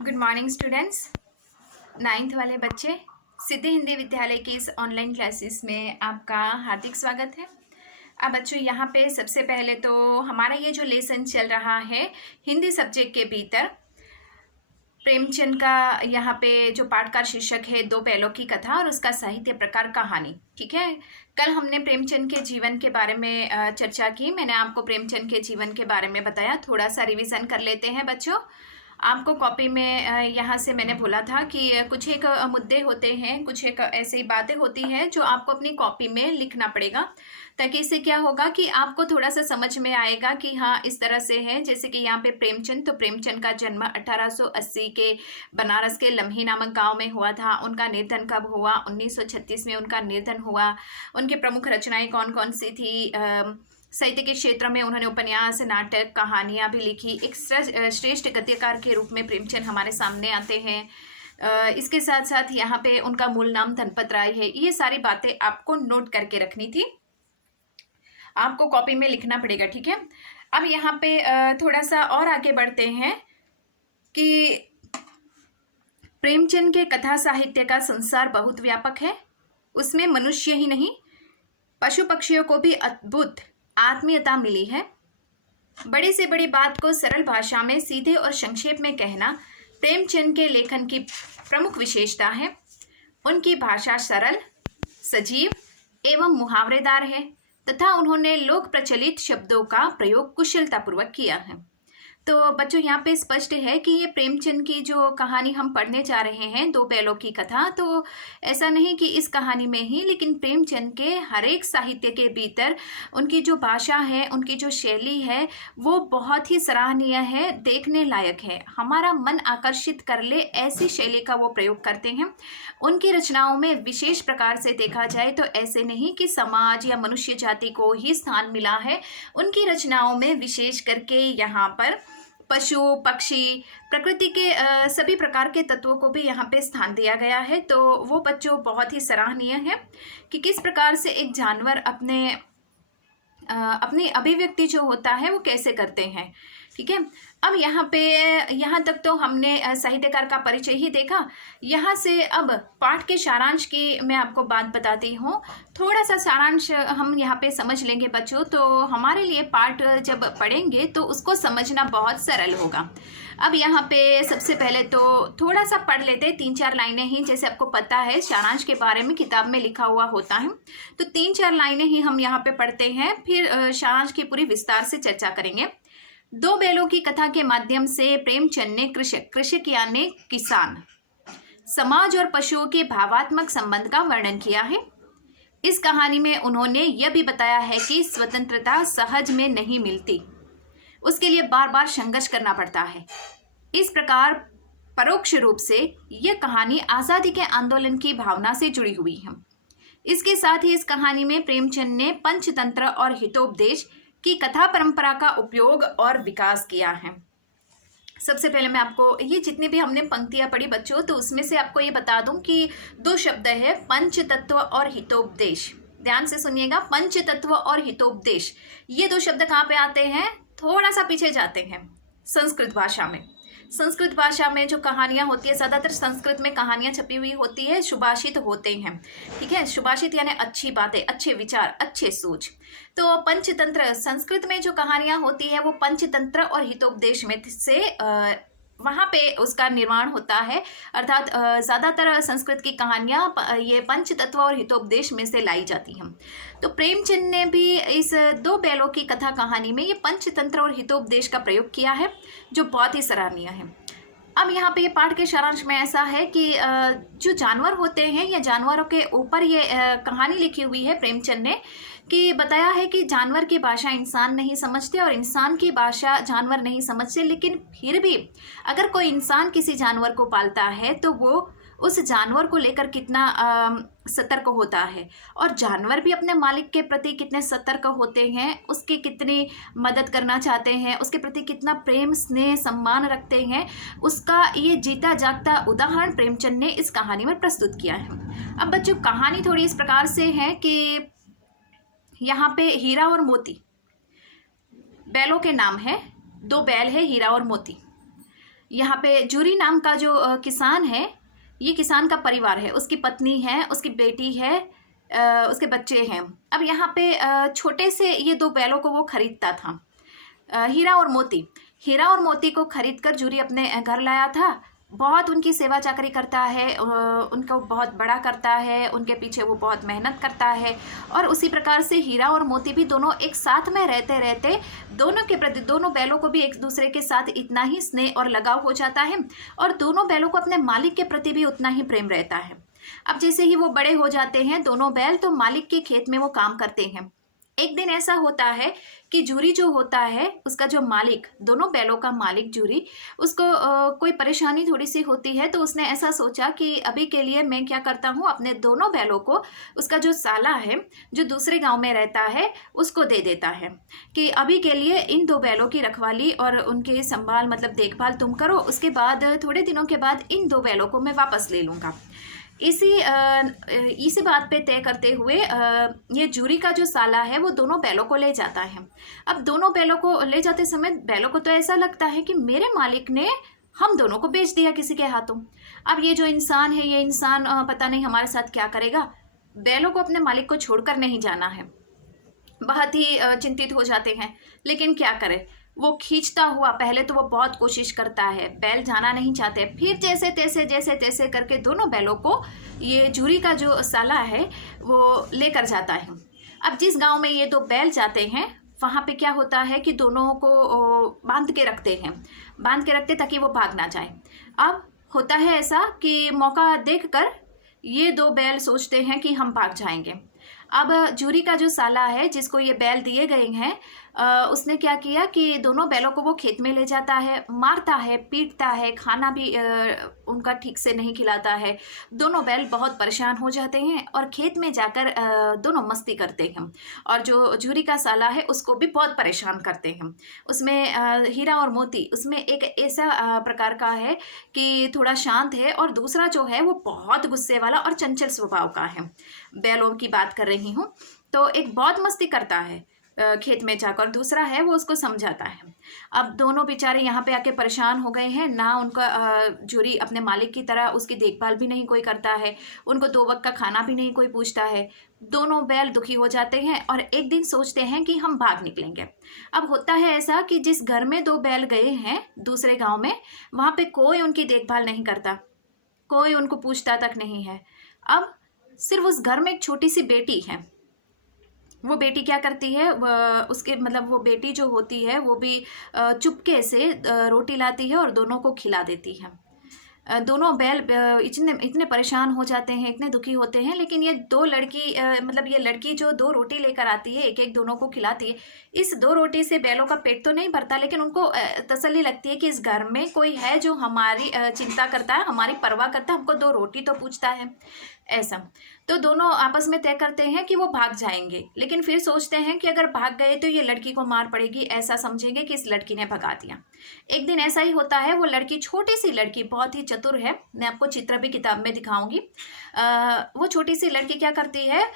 Good morning students. Ninth वाले बच्चे, सिद्धि हिंदी विद्यालय की इस ऑनलाइन क्लासेस में आपका हार्दिक स्वागत है। अब बच्चों यहाँ पे सबसे पहले तो हमारा ये जो लेसन चल रहा है हिंदी सब्जेक्ट के भीतर, प्रेमचंद का यहाँ पे जो पाठ का शीर्षक है दो बैलों की कथा और उसका साहित्य प्रकार कहानी। ठीक है, कल हमने प्रेमचंद के जीवन के बारे में चर्चा की। मैंने आपको प्रेमचंद के जीवन के बारे में बताया। थोड़ा सा रिवीजन कर लेते हैं बच्चों। आपको कॉपी में यहाँ से मैंने बोला था कि कुछ एक मुद्दे होते हैं, कुछ एक ऐसी बातें होती हैं जो आपको अपनी कॉपी में लिखना पड़ेगा, ताकि इससे क्या होगा कि आपको थोड़ा सा समझ में आएगा कि हाँ इस तरह से है। जैसे कि यहाँ पे प्रेमचंद, तो प्रेमचंद का जन्म 1880 के बनारस के लम्ही नामक गांव में हुआ था। उनका निर्धन कब हुआ? 1936 में उनका निर्धन हुआ। उनके प्रमुख रचनाएं कौन कौन सी थी? साहित्य के क्षेत्र में उन्होंने उपन्यास, नाटक, कहानियां भी लिखी। एक श्रेष्ठ गद्यकार के रूप में प्रेमचंद हमारे सामने आते हैं। इसके साथ साथ यहाँ पे उनका मूल नाम धनपत राय है। ये सारी बातें आपको नोट करके रखनी थी, आपको कॉपी में लिखना पड़ेगा। ठीक है, अब यहाँ पे थोड़ा सा और आगे बढ़ते हैं कि प्रेमचंद के कथा साहित्य का संसार बहुत व्यापक है। उसमें मनुष्य ही नहीं, पशु पक्षियों को भी अद्भुत आत्मीयता मिली है। बड़ी से बड़ी बात को सरल भाषा में सीधे और संक्षेप में कहना प्रेमचंद के लेखन की प्रमुख विशेषता है। उनकी भाषा सरल, सजीव एवं मुहावरेदार है तथा उन्होंने लोक प्रचलित शब्दों का प्रयोग कुशलतापूर्वक किया है। तो बच्चों यहाँ पे स्पष्ट है कि ये प्रेमचंद की जो कहानी हम पढ़ने जा रहे हैं, दो बैलों की कथा, तो ऐसा नहीं कि इस कहानी में ही, लेकिन प्रेमचंद के हर एक साहित्य के भीतर उनकी जो भाषा है, उनकी जो शैली है, वो बहुत ही सराहनीय है, देखने लायक है। हमारा मन आकर्षित कर ले ऐसी शैली का वो प्रयोग करते हैं। उनकी रचनाओं में विशेष प्रकार से देखा जाए तो ऐसे नहीं कि समाज या मनुष्य जाति को ही स्थान मिला है। उनकी रचनाओं में विशेष करके यहाँ पर पशु पक्षी, प्रकृति के सभी प्रकार के तत्वों को भी यहाँ पे स्थान दिया गया है। तो वो बच्चों बहुत ही सराहनीय है कि किस प्रकार से एक जानवर अपनी अभिव्यक्ति जो होता है वो कैसे करते हैं। ठीक है, अब यहाँ तक तो हमने साहित्यकार का परिचय ही देखा। यहाँ से अब पाठ के सारांश की मैं आपको बात बताती हूँ। थोड़ा सा सारांश हम यहाँ पे समझ लेंगे बच्चों, तो हमारे लिए पाठ जब पढ़ेंगे तो उसको समझना बहुत सरल होगा। अब यहाँ पे सबसे पहले तो थोड़ा सा पढ़ लेते हैं, 3-4 लाइनें ही। जैसे आपको पता है सारांश के बारे में किताब में लिखा हुआ होता है, तो 3-4 लाइनें ही हम यहाँ पे पढ़ते हैं, फिर सारांश की पूरी विस्तार से चर्चा करेंगे। दो बैलों की कथा के माध्यम से प्रेमचंद ने कृषक यानी किसान, समाज और पशुओं के भावात्मक संबंध का वर्णन किया है। इस कहानी में उन्होंने यह भी बताया है कि स्वतंत्रता सहज में नहीं मिलती, उसके लिए बार बार संघर्ष करना पड़ता है। इस प्रकार परोक्ष रूप से यह कहानी आज़ादी के आंदोलन की भावना से जुड़ी हुई है। इसके साथ ही इस कहानी में प्रेमचंद ने पंचतंत्र और हितोपदेश की कथा परंपरा का उपयोग और विकास किया है। सबसे पहले मैं आपको ये जितनी भी हमने पंक्तियां पढ़ी बच्चों, तो उसमें से आपको ये बता दूं कि दो शब्द है, पंचतत्व और हितोपदेश। ध्यान से सुनिएगा, पंचतत्व और हितोपदेश, ये दो शब्द कहाँ पे आते हैं? थोड़ा सा पीछे जाते हैं, संस्कृत भाषा में। संस्कृत भाषा में जो कहानियां होती है, ज़्यादातर संस्कृत में कहानियां छपी हुई होती है, सुभाषित होते हैं। ठीक है, सुभाषित यानी अच्छी बातें, अच्छे विचार, अच्छे सोच। तो पंचतंत्र, संस्कृत में जो कहानियां होती है वो पंचतंत्र और हितोपदेश में से वहाँ पे उसका निर्माण होता है। अर्थात ज़्यादातर संस्कृत की कहानियाँ ये पंचतत्व और हितोपदेश में से लाई जाती हैं। तो प्रेमचंद ने भी इस दो बैलों की कथा कहानी में ये पंचतंत्र और हितोपदेश का प्रयोग किया है, जो बहुत ही सराहनीय है। अब यहाँ पे ये पाठ के सारांश में ऐसा है कि जो जानवर होते हैं या जानवरों के ऊपर ये कहानी लिखी हुई है प्रेमचंद ने, कि बताया है कि जानवर की भाषा इंसान नहीं समझते और इंसान की भाषा जानवर नहीं समझते, लेकिन फिर भी अगर कोई इंसान किसी जानवर को पालता है तो वो उस जानवर को लेकर कितना सतर्क होता है, और जानवर भी अपने मालिक के प्रति कितने सतर्क होते हैं, उसकी कितनी मदद करना चाहते हैं, उसके प्रति कितना प्रेम स्नेह सम्मान रखते हैं, उसका ये जीता जागता उदाहरण प्रेमचंद ने इस कहानी में प्रस्तुत किया है। अब बच्चों कहानी थोड़ी इस प्रकार से है कि यहाँ पे हीरा और मोती बैलों के नाम है, दो बैल है हीरा और मोती। यहाँ पे जूरी नाम का जो किसान है, ये किसान का परिवार है, उसकी पत्नी है, उसकी बेटी है, उसके बच्चे हैं। अब यहाँ पे छोटे से ये 2 बैलों को वो खरीदता था, हीरा और मोती। हीरा और मोती को खरीद कर जूरी अपने घर लाया था। बहुत उनकी सेवा चाकरी करता है, उनको बहुत बड़ा करता है, उनके पीछे वो बहुत मेहनत करता है। और उसी प्रकार से हीरा और मोती भी दोनों एक साथ में रहते रहते दोनों के प्रति, दोनों बैलों को भी एक दूसरे के साथ इतना ही स्नेह और लगाव हो जाता है, और दोनों बैलों को अपने मालिक के प्रति भी उतना ही प्रेम रहता है। अब जैसे ही वो बड़े हो जाते हैं दोनों बैल, तो मालिक के खेत में वो काम करते हैं। एक दिन ऐसा होता है कि जूरी जो होता है, उसका जो मालिक, दोनों बैलों का मालिक जूरी, उसको कोई परेशानी थोड़ी सी होती है। तो उसने ऐसा सोचा कि अभी के लिए मैं क्या करता हूँ, अपने दोनों बैलों को, उसका जो साला है जो दूसरे गांव में रहता है, उसको दे देता है कि अभी के लिए इन 2 बैलों की रखवाली और उनके संभाल, मतलब देखभाल तुम करो, उसके बाद थोड़े दिनों के बाद इन 2 बैलों को मैं वापस ले लूँगा। इसी बात पे तय करते हुए ये जूरी का जो साला है वो दोनों बैलों को ले जाता है। अब दोनों बैलों को ले जाते समय बैलों को तो ऐसा लगता है कि मेरे मालिक ने हम दोनों को बेच दिया किसी के हाथों। अब ये जो इंसान है, ये इंसान पता नहीं हमारे साथ क्या करेगा। बैलों को अपने मालिक को छोड़कर नहीं जाना है, बहुत ही चिंतित हो जाते हैं। लेकिन क्या करे, वो खींचता हुआ, पहले तो वो बहुत कोशिश करता है, बैल जाना नहीं चाहते, फिर जैसे तैसे करके दोनों बैलों को ये जूरी का जो साला है वो लेकर जाता है। अब जिस गांव में ये 2 बैल जाते हैं, वहाँ पे क्या होता है कि दोनों को बांध के रखते ताकि वो भाग ना जाए। अब होता है ऐसा कि मौका देखकर ये 2 बैल सोचते हैं कि हम भाग जाएंगे। अब जूरी का जो साला है, जिसको ये बैल दिए गए हैं, उसने क्या किया कि दोनों बैलों को वो खेत में ले जाता है, मारता है, पीटता है, खाना भी उनका ठीक से नहीं खिलाता है। दोनों बैल बहुत परेशान हो जाते हैं और खेत में जाकर दोनों मस्ती करते हैं, और जो जूरी का साला है उसको भी बहुत परेशान करते हैं। उसमें हीरा और मोती, उसमें एक ऐसा प्रकार का है कि थोड़ा शांत है, और दूसरा जो है वो बहुत गुस्से वाला और चंचल स्वभाव का है। बैलों की बात कर रही हूँ। तो एक बहुत मस्ती करता है खेत में जाकर, दूसरा है वो उसको समझाता है। अब दोनों बेचारे यहाँ पे आके परेशान हो गए हैं, ना उनका जूरी अपने मालिक की तरह उसकी देखभाल भी नहीं कोई करता है, उनको 2 वक्त का खाना भी नहीं कोई पूछता है। दोनों बैल दुखी हो जाते हैं और एक दिन सोचते हैं कि हम भाग निकलेंगे। अब होता है ऐसा कि जिस घर में 2 बैल गए हैं दूसरे गाँव में, वहाँ पे कोई उनकी देखभाल नहीं करता, कोई उनको पूछता तक नहीं है। अब सिर्फ उस घर में एक छोटी सी बेटी है। वो बेटी क्या करती है, उसके मतलब वो बेटी जो होती है वो भी चुपके से रोटी लाती है और दोनों को खिला देती है। दोनों बैल इतने परेशान हो जाते हैं, इतने दुखी होते हैं, लेकिन ये 2 लड़की मतलब ये लड़की जो 2 रोटी लेकर आती है, एक एक दोनों को खिलाती है। इस 2 रोटी से बैलों का पेट तो नहीं भरता, लेकिन उनको तसल्ली लगती है कि इस घर में कोई है जो हमारी चिंता करता है, हमारी परवाह करता है, हमको 2 रोटी तो पूछता है, ऐसा। तो दोनों आपस में तय करते हैं कि वो भाग जाएंगे, लेकिन फिर सोचते हैं कि अगर भाग गए तो ये लड़की को मार पड़ेगी, ऐसा समझेंगे कि इस लड़की ने भगा दिया। एक दिन ऐसा ही होता है, वो लड़की, छोटी सी लड़की, बहुत ही चतुर है, मैं आपको चित्र भी किताब में दिखाऊंगी। वो छोटी सी लड़की क्या करती है,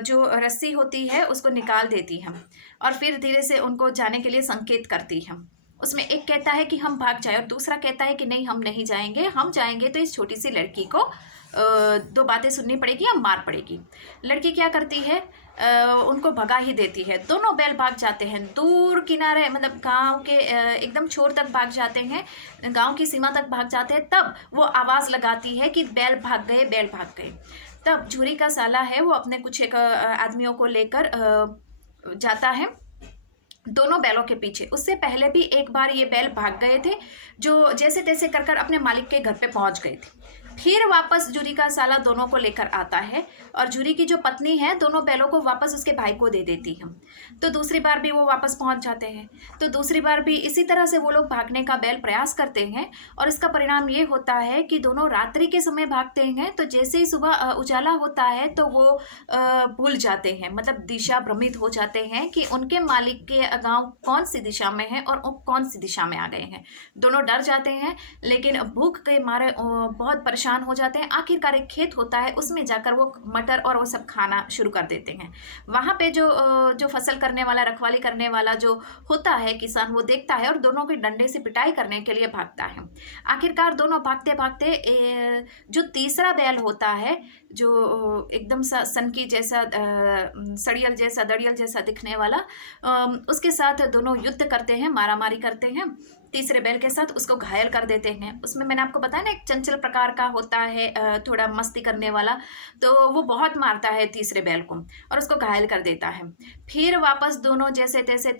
जो रस्सी होती है उसको निकाल देती है और फिर धीरे से उनको जाने के लिए संकेत करती है। उसमें एक कहता है कि हम भाग जाए और दूसरा कहता है कि नहीं, हम नहीं जाएंगे, हम जाएंगे तो इस छोटी सी लड़की को 2 बातें सुननी पड़ेगी या मार पड़ेगी। लड़की क्या करती है, उनको भगा ही देती है। दोनों बैल भाग जाते हैं, दूर किनारे, मतलब गांव के एकदम छोर तक भाग जाते हैं, गांव की सीमा तक भाग जाते हैं। तब वो आवाज़ लगाती है कि बैल भाग गए, बैल भाग गए। तब जूरी का साला है वो अपने कुछ एक आदमियों को लेकर जाता है दोनों बैलों के पीछे। उससे पहले भी एक बार ये बैल भाग गए थे, जो जैसे तैसे कर कर अपने मालिक के घर पे पहुंच गए थे। फिर वापस जूरी का साला दोनों को लेकर आता है और जूरी की जो पत्नी है दोनों बैलों को वापस उसके भाई को दे देती है। तो दूसरी बार भी वो वापस पहुंच जाते हैं। तो दूसरी बार भी इसी तरह से वो लोग भागने का बैल प्रयास करते हैं और इसका परिणाम ये होता है कि दोनों रात्रि के समय भागते हैं। तो जैसे ही सुबह उजाला होता है तो वो भूल जाते हैं, मतलब दिशा भ्रमित हो जाते हैं कि उनके मालिक के गांव कौन सी दिशा में है और कौन सी दिशा में आ गए हैं। दोनों डर जाते हैं, लेकिन भूख के मारे बहुत परेशान हो जाते हैं। आखिरकार एक खेत होता है, उसमें जाकर वो मटर और वो सब खाना शुरू कर देते हैं। वहाँ पे जो फसल करने वाला, रखवाली करने वाला जो होता है किसान, वो देखता है और दोनों की डंडे से पिटाई करने के लिए भागता है। आखिरकार दोनों भागते भागते जो तीसरा बैल होता है, जो एकदम सा सनकी जैसा, सड़ियल जैसा, दड़ियल जैसा दिखने वाला, उसके साथ दोनों युद्ध करते हैं, मारामारी करते हैं। तीसरे बैल के साथ उसको घायल कर देते हैं। उसमें मैंने आपको बताया ना, एक चंचल प्रकार का होता है, थोड़ा मस्ती करने वाला, तो वो बहुत मारता है तीसरे बैल को और उसको घायल कर देता है। फिर वापस दोनों जैसे तैसे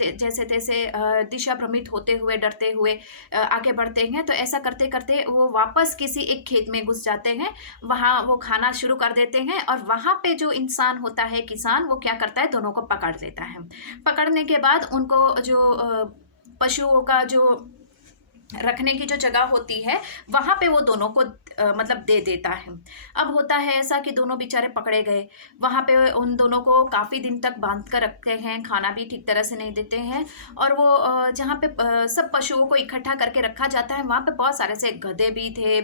दिशा भ्रमित होते हुए, डरते हुए आगे बढ़ते हैं। तो ऐसा करते करते वो वापस किसी एक खेत में घुस जाते हैं, वहाँ वो खाना शुरू कर देते हैं। और वहाँ पे जो इंसान होता है, किसान, वो क्या करता है, दोनों को पकड़ लेता है। पकड़ने के बाद उनको जो पशुओं का जो रखने की जो जगह होती है, वहाँ पे वो दोनों को मतलब दे देता है। अब होता है ऐसा कि दोनों बेचारे पकड़े गए, वहाँ पे उन दोनों को काफ़ी दिन तक बांध कर रखते हैं, खाना भी ठीक तरह से नहीं देते हैं। और वो जहाँ पे सब पशुओं को इकट्ठा करके रखा जाता है, वहाँ पे बहुत सारे से गधे भी थे,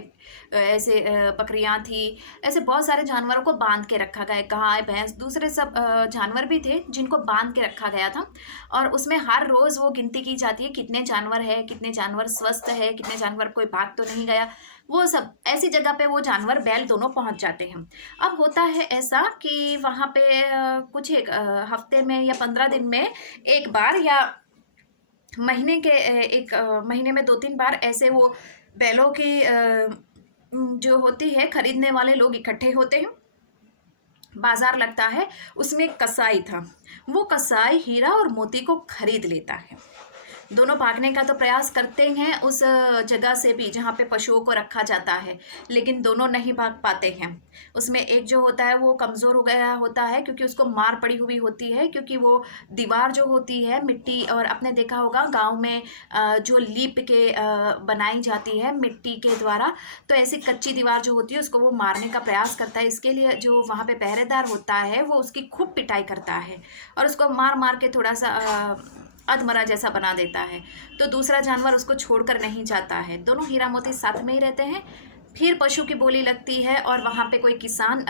ऐसे बकरियाँ थी, ऐसे बहुत सारे जानवरों को बांध के रखा गया, गाय भैंस दूसरे सब जानवर भी थे जिनको बांध के रखा गया था। और उसमें हर रोज़ वो गिनती की जाती है, कितने जानवर है, कितने जानवर स्वस्थ है, कितने जानवर कोई भाग तो नहीं गया। वो सब ऐसी जगह पे वो जानवर, बैल दोनों पहुंच जाते हैं। अब होता है ऐसा कि वहाँ पे कुछ एक हफ्ते में या 15 दिन में एक बार, या महीने के एक महीने में 2-3 बार ऐसे वो बैलों की जो होती है, खरीदने वाले लोग इकट्ठे होते हैं। बाजार लगता है, उसमें एक कसाई था। वो कसाई हीरा और मोती को खरीद लेता है। दोनों भागने का तो प्रयास करते हैं उस जगह से भी जहाँ पे पशुओं को रखा जाता है, लेकिन दोनों नहीं भाग पाते हैं। उसमें एक जो होता है वो कमज़ोर हो गया होता है, क्योंकि उसको मार पड़ी हुई होती है, क्योंकि वो दीवार जो होती है मिट्टी, और आपने देखा होगा गांव में जो लीप के बनाई जाती है मिट्टी के द्वारा, तो ऐसी कच्ची दीवार जो होती है उसको वो मारने का प्रयास करता है। इसके लिए जो वहाँ पे पहरेदार होता है वो उसकी खूब पिटाई करता है और उसको मार मार के थोड़ा सा अधमरा जैसा बना देता है। तो दूसरा जानवर उसको छोड़कर नहीं जाता है, दोनों हीरा मोती साथ में ही रहते हैं। फिर पशु की बोली लगती है और वहाँ पे कोई किसान,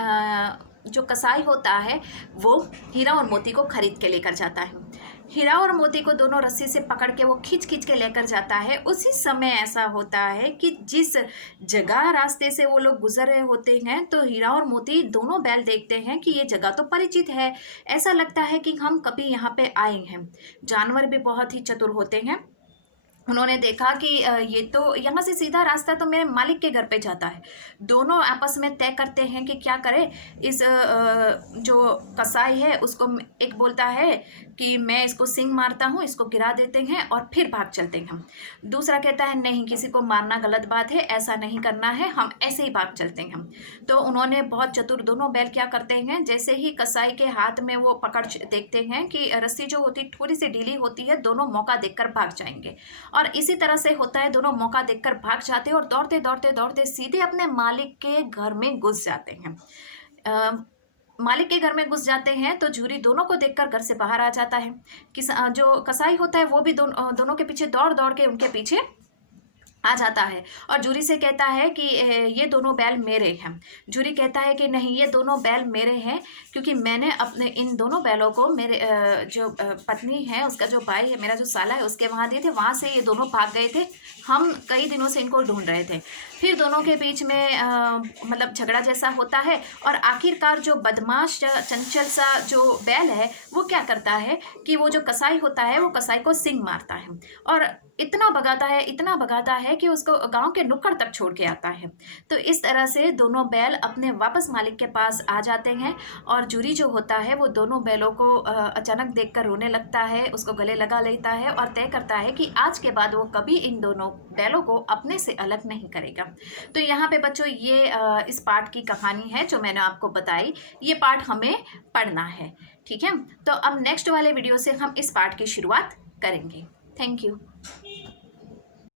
जो कसाई होता है, वो हीरा और मोती को खरीद के लेकर जाता है। हीरा और मोती को दोनों रस्सी से पकड़ के वो खींच खींच के लेकर जाता है। उसी समय ऐसा होता है कि जिस जगह रास्ते से वो लोग गुजर रहे होते हैं, तो हीरा और मोती दोनों बैल देखते हैं कि ये जगह तो परिचित है, ऐसा लगता है कि हम कभी यहाँ पे आए हैं। जानवर भी बहुत ही चतुर होते हैं। उन्होंने देखा कि ये तो यहाँ से सीधा रास्ता तो मेरे मालिक के घर पे जाता है। दोनों आपस में तय करते हैं कि क्या करें। इस जो कसाई है उसको एक बोलता है कि मैं इसको सींग मारता हूँ, इसको गिरा देते हैं और फिर भाग चलते हैं हम। दूसरा कहता है नहीं, किसी को मारना गलत बात है, ऐसा नहीं करना है, हम ऐसे ही भाग चलते हैं हम। तो उन्होंने बहुत चतुर दोनों बैल क्या करते हैं, जैसे ही कसाई के हाथ में वो पकड़ देखते हैं कि रस्सी जो होती थोड़ी सी ढीली होती है, दोनों मौका देखकर भाग जाएंगे। और इसी तरह से होता है, दोनों मौका देखकर भाग जाते हैं और दौड़ते दौड़ते दौड़ते सीधे अपने मालिक के घर में घुस जाते हैं। मालिक के घर में घुस जाते हैं तो झूरी दोनों को देखकर घर से बाहर आ जाता है। जो कसाई होता है वो भी दोनों के पीछे दौड़ दौड़ के उनके पीछे आ जाता है और जूरी से कहता है कि ये दोनों बैल मेरे हैं। जूरी कहता है कि नहीं, ये दोनों बैल मेरे हैं, क्योंकि मैंने अपने इन दोनों बैलों को मेरे जो पत्नी है, उसका जो भाई है, मेरा जो साला है, उसके वहाँ दिए थे। वहाँ से ये दोनों भाग गए थे, हम कई दिनों से इनको ढूंढ रहे थे। फिर दोनों के बीच में मतलब झगड़ा जैसा होता है और आखिरकार जो बदमाश चंचल सा जो बैल है वो क्या करता है कि वो जो कसाई होता है वो कसाई को सींग मारता है और इतना भगाता है कि उसको गांव के नुक्कड़ तक छोड़ के आता है। तो इस तरह से दोनों बैल अपने वापस मालिक के पास आ जाते हैं और जूरी जो होता है वो दोनों बैलों को अचानक देखकर रोने लगता है, उसको गले लगा लेता है और तय करता है कि आज के बाद वो कभी इन दोनों बैलों को अपने से अलग नहीं करेगा। तो यहाँ पे बच्चों ये इस पाठ की कहानी है जो मैंने आपको बताई। ये पाठ हमें पढ़ना है, ठीक है। तो अब नेक्स्ट वाले वीडियो से हम इस पाठ की शुरुआत करेंगे। Thank you.